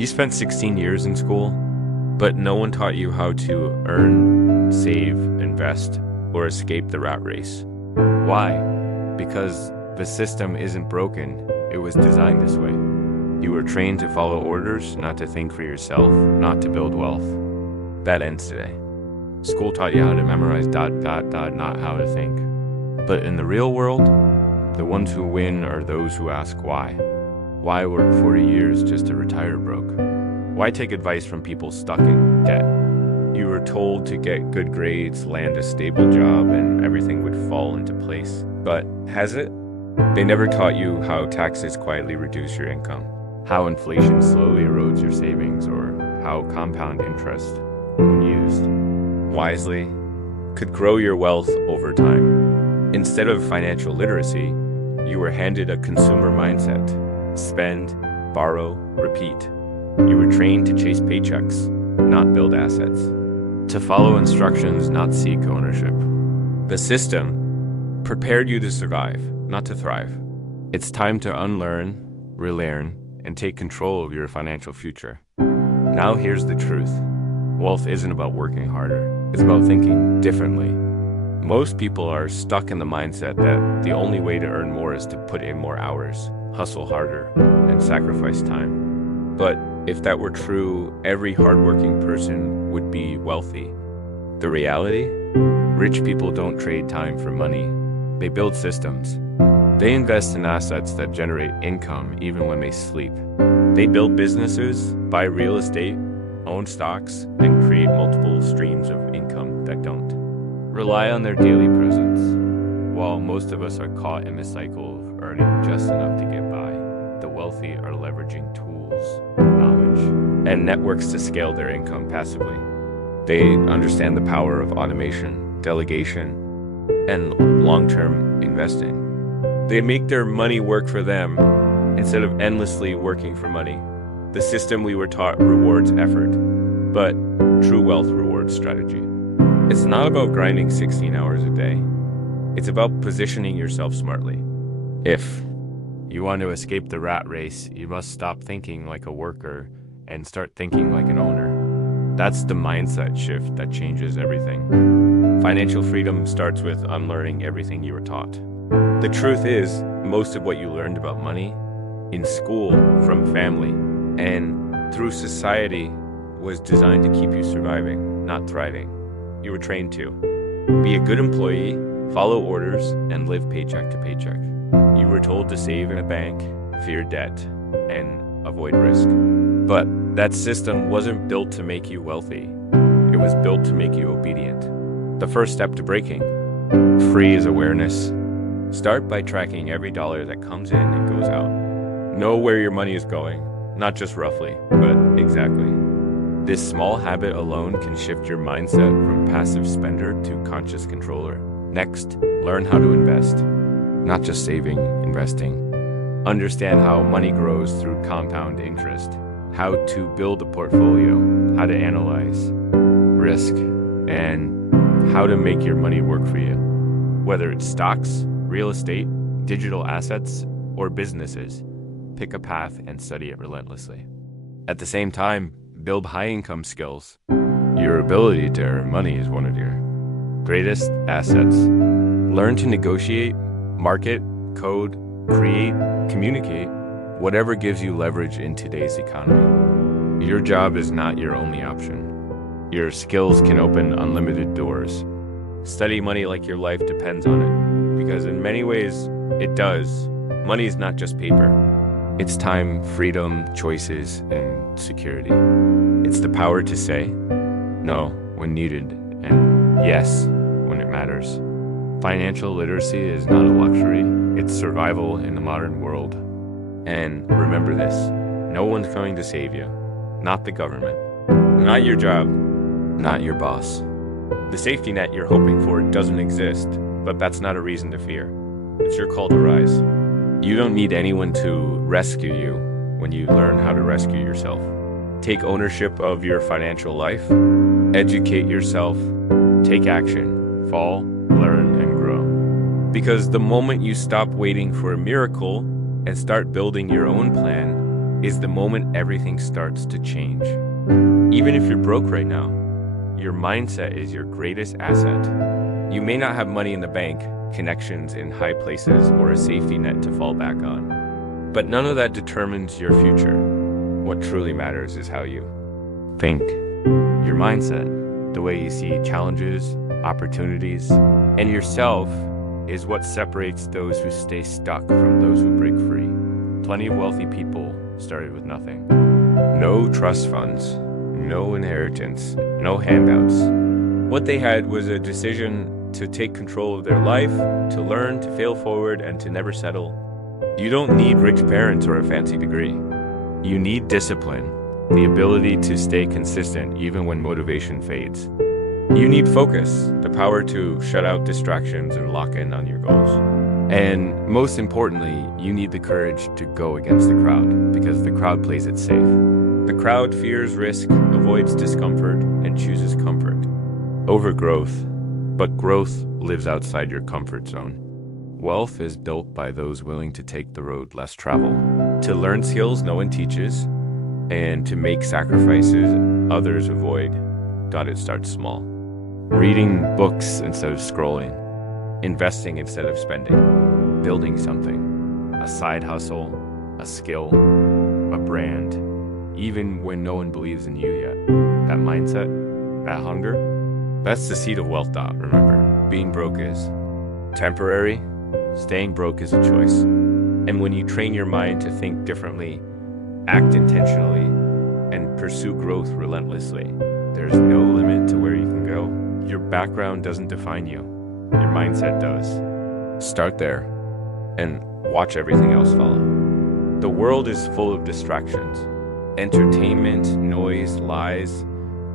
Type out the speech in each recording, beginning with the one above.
You spent 16 years in school, but no one taught you how to earn, save, invest, or escape the rat race. Why? Because the system isn't broken, it was designed this way. You were trained to follow orders, not to think for yourself, not to build wealth. That ends today. School taught you how to memorize ... not how to think. But in the real world, the ones who win are those who ask why. Why work 40 years just to retire broke? Why take advice from people stuck in debt? You were told to get good grades, land a stable job, and everything would fall into place. But has it? They never taught you how taxes quietly reduce your income, how inflation slowly erodes your savings, or how compound interest, when used wisely, could grow your wealth over time. Instead of financial literacy, you were handed a consumer mindset. Spend, borrow, repeat. You were trained to chase paychecks, not build assets. To follow instructions, not seek ownership. The system prepared you to survive, not to thrive. It's time to unlearn, relearn, and take control of your financial future. Now here's the truth. Wealth isn't about working harder. It's about thinking differently. Most people are stuck in the mindset that the only way to earn more is to put in more hours, hustle harder, and sacrifice time. But if that were true, every hardworking person would be wealthy. The reality? Rich people don't trade time for money. They build systems. They invest in assets that generate income even when they sleep. They build businesses, buy real estate, own stocks, and create multiple streams of income that don't. Rely on their daily presence. While most of us are caught in the cycle of earning just enough to get by, the wealthy are leveraging tools, knowledge, and networks to scale their income passively. They understand the power of automation, delegation, and long-term investing. They make their money work for them instead of endlessly working for money. The system we were taught rewards effort, but true wealth rewards strategy. It's not about grinding 16 hours a day. It's about positioning yourself smartly. If you want to escape the rat race, you must stop thinking like a worker and start thinking like an owner. That's the mindset shift that changes everything. Financial freedom starts with unlearning everything you were taught. The truth is, most of what you learned about money in school, from family, and through society was designed to keep you surviving, not thriving. You were trained to be a good employee, follow orders, and live paycheck to paycheck. You were told to save in a bank, fear debt, and avoid risk. But that system wasn't built to make you wealthy. It was built to make you obedient. The first step to breaking free is awareness. Start by tracking every dollar that comes in and goes out. Know where your money is going, not just roughly, but exactly. This small habit alone can shift your mindset from passive spender to conscious controller. Next, learn how to invest. Not just saving, investing. Understand how money grows through compound interest, how to build a portfolio, how to analyze risk, and how to make your money work for you. Whether it's stocks, real estate, digital assets, or businesses, pick a path and study it relentlessly. At the same time, build high-income skills. Your ability to earn money is one of your greatest assets. Learn to negotiate, market, code, create, communicate, whatever gives you leverage in today's economy. Your job is not your only option. Your skills can open unlimited doors. Study money like your life depends on it, because in many ways, it does. Money is not just paper. It's time, freedom, choices, and security. It's the power to say no when needed and yes when it matters. Financial literacy is not a luxury, it's survival in the modern world. And remember this, no one's going to save you, not the government, not your job, not your boss. The safety net you're hoping for doesn't exist, but that's not a reason to fear. It's your call to rise. You don't need anyone to rescue you when you learn how to rescue yourself. Take ownership of your financial life, educate yourself, take action, fall, learn, and grow. Because the moment you stop waiting for a miracle and start building your own plan, is the moment everything starts to change. Even if you're broke right now, your mindset is your greatest asset. You may not have money in the bank, connections in high places, or a safety net to fall back on. But none of that determines your future. What truly matters is how you think. Your mindset, the way you see challenges, opportunities, and yourself is what separates those who stay stuck from those who break free. Plenty of wealthy people started with nothing. No trust funds, no inheritance, no handouts. What they had was a decision to take control of their life, to learn, to fail forward, and to never settle. You don't need rich parents or a fancy degree. You need discipline, the ability to stay consistent even when motivation fades. You need focus, the power to shut out distractions and lock in on your goals. And most importantly, you need the courage to go against the crowd, because the crowd plays it safe. The crowd fears risk, avoids discomfort, and chooses comfort over growth. But growth lives outside your comfort zone. Wealth is built by those willing to take the road less traveled, to learn skills no one teaches, and to make sacrifices others avoid. It starts small. Reading books instead of scrolling, investing instead of spending, building something, a side hustle, a skill, a brand, even when no one believes in you yet. That mindset, that hunger, that's the seed of wealth. Remember, being broke is temporary, staying broke is a choice. And when you train your mind to think differently, act intentionally, and pursue growth relentlessly, there's no limit to where you can go. Your background doesn't define you. Your mindset does. Start there and watch everything else follow. The world is full of distractions. Entertainment, noise, lies,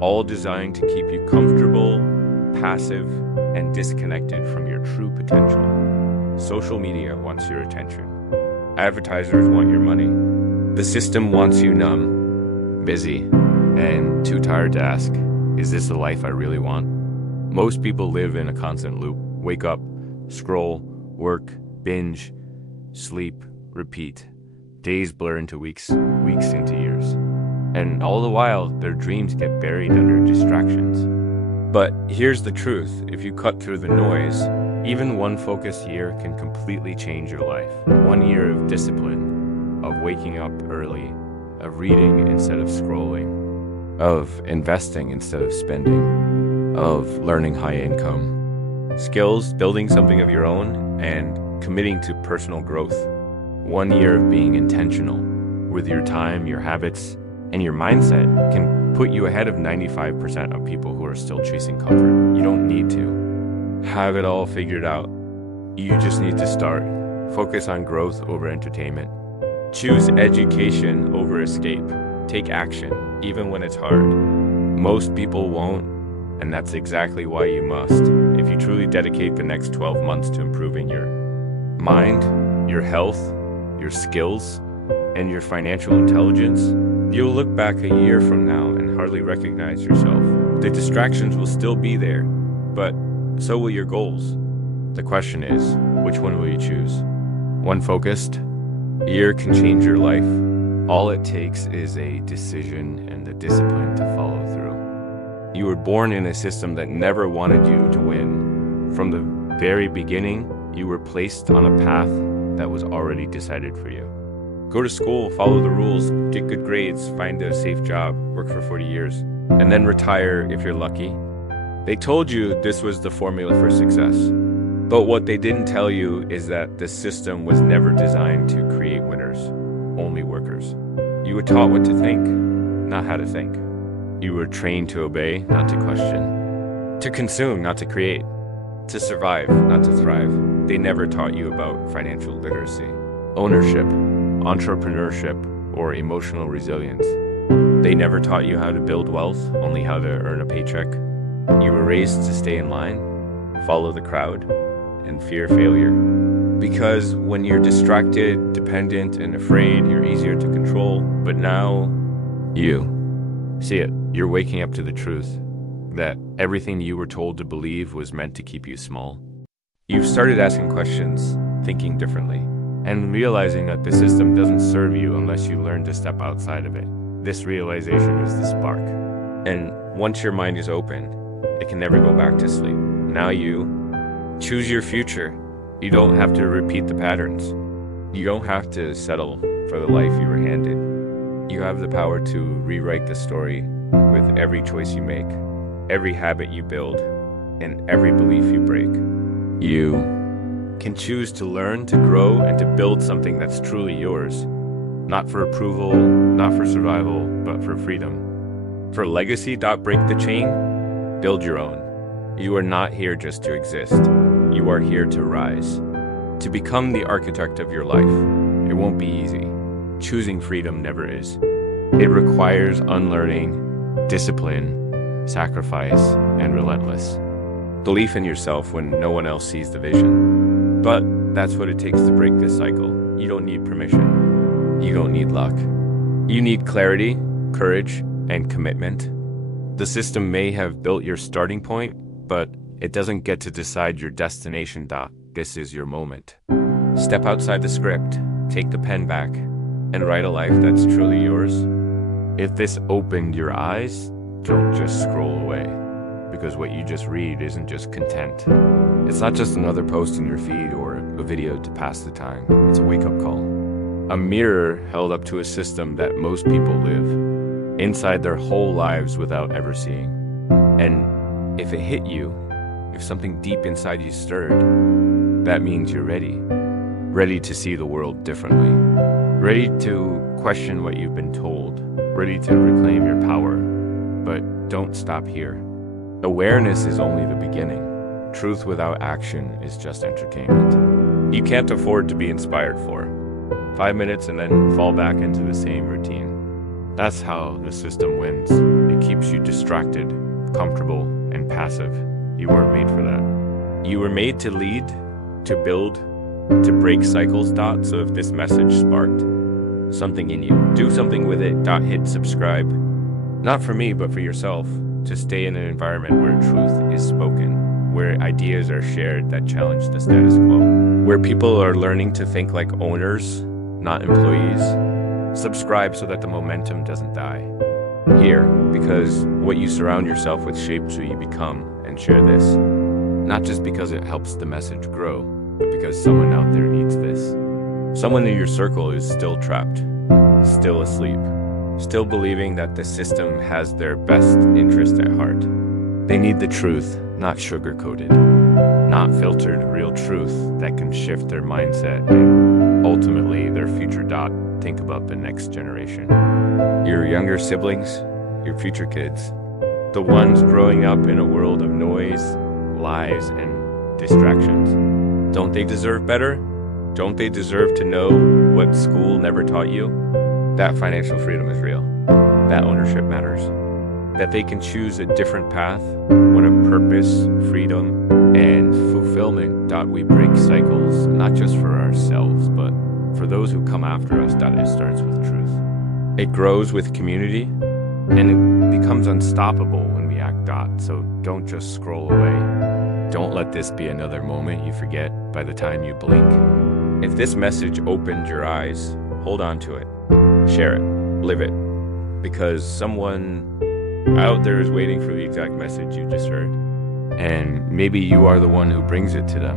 all designed to keep you comfortable, passive, and disconnected from your true potential. Social media wants your attention. Advertisers want your money. The system wants you numb, busy, and too tired to ask, is this the life I really want? Most people live in a constant loop. Wake up, scroll, work, binge, sleep, repeat. Days blur into weeks, weeks into years. And all the while, their dreams get buried under distractions. But here's the truth. If you cut through the noise, even one focused year can completely change your life. 1 year of discipline, of waking up early, of reading instead of scrolling, of investing instead of spending, of learning high income skills, building something of your own, and committing to personal growth. 1 year of being intentional with your time, your habits, and your mindset can put you ahead of 95% of people who are still chasing comfort. You don't need to have it all figured out. You just need to start. Focus on growth over entertainment. Choose education over escape. Take action, even when it's hard. Most people won't, and that's exactly why you must. If you truly dedicate the next 12 months to improving your mind, your health, your skills, and your financial intelligence, you'll look back a year from now and hardly recognize yourself. The distractions will still be there, but so will your goals. The question is, which one will you choose? One focused year can change your life. All it takes is a decision and the discipline to follow through. You were born in a system that never wanted you to win. From the very beginning, you were placed on a path that was already decided for you. Go to school, follow the rules, get good grades, find a safe job, work for 40 years, and then retire if you're lucky. They told you this was the formula for success. But what they didn't tell you is that the system was never designed to create winners, only workers. You were taught what to think, not how to think. You were trained to obey, not to question. To consume, not to create. To survive, not to thrive. They never taught you about financial literacy, ownership, entrepreneurship, or emotional resilience. They never taught you how to build wealth, only how to earn a paycheck. You were raised to stay in line, follow the crowd, and fear failure. Because when you're distracted, dependent, and afraid, you're easier to control. But now, you're waking up to the truth that everything you were told to believe was meant to keep you small. You've started asking questions, thinking differently. and realizing that the system doesn't serve you unless you learn to step outside of it. This realization is the spark. And once your mind is open, it can never go back to sleep. Now you choose your future. You don't have to repeat the patterns. You don't have to settle for the life you were handed. You have the power to rewrite the story with every choice you make, every habit you build, and every belief you break. You can choose to learn, to grow, and to build something that's truly yours. Not for approval, not for survival, but for freedom. For legacy, break the chain, build your own. You are not here just to exist. You are here to rise, to become the architect of your life. It won't be easy. Choosing freedom never is. It requires unlearning, discipline, sacrifice, and relentless belief in yourself when no one else sees the vision. But that's what it takes to break this cycle. You don't need permission. You don't need luck. You need clarity, courage, and commitment. The system may have built your starting point, but it doesn't get to decide your destination. This is your moment. Step outside the script, take the pen back, and write a life that's truly yours. If this opened your eyes, don't just scroll away, because what you just read isn't just content. It's not just another post in your feed or a video to pass the time. It's a wake-up call. A mirror held up to a system that most people live inside their whole lives without ever seeing. And if it hit you, if something deep inside you stirred, that means you're ready. Ready to see the world differently. Ready to question what you've been told. Ready to reclaim your power. But don't stop here. Awareness is only the beginning. Truth without action is just entertainment. You can't afford to be inspired for 5 minutes and then fall back into the same routine. That's how the system wins. It keeps you distracted, comfortable, and passive. You weren't made for that. You were made to lead, to build, to break cycles. So if this message sparked something in you, do something with it. Hit subscribe. Not for me, but for yourself, to stay in an environment where truth is spoken, where ideas are shared that challenge the status quo, where people are learning to think like owners, not employees. Subscribe so that the momentum doesn't die. Here, because what you surround yourself with shapes who you become, and share this. Not just because it helps the message grow, but because someone out there needs this. Someone in your circle is still trapped, still asleep, still believing that the system has their best interest at heart. They need the truth, not sugar-coated, not filtered, real truth that can shift their mindset and ultimately their future. Think about the next generation. Your younger siblings, your future kids, the ones growing up in a world of noise, lies, and distractions. Don't they deserve better? Don't they deserve to know what school never taught you? That financial freedom is real. That ownership matters. That they can choose a different path, one of purpose, freedom, and fulfillment. We break cycles, not just for ourselves, but for those who come after us. It starts with truth. It grows with community, and it becomes unstoppable when we act. So don't just scroll away. Don't let this be another moment you forget by the time you blink. If this message opened your eyes, hold on to it. Share it. Live it. Because someone out there is waiting for the exact message you just heard. And maybe you are the one who brings it to them.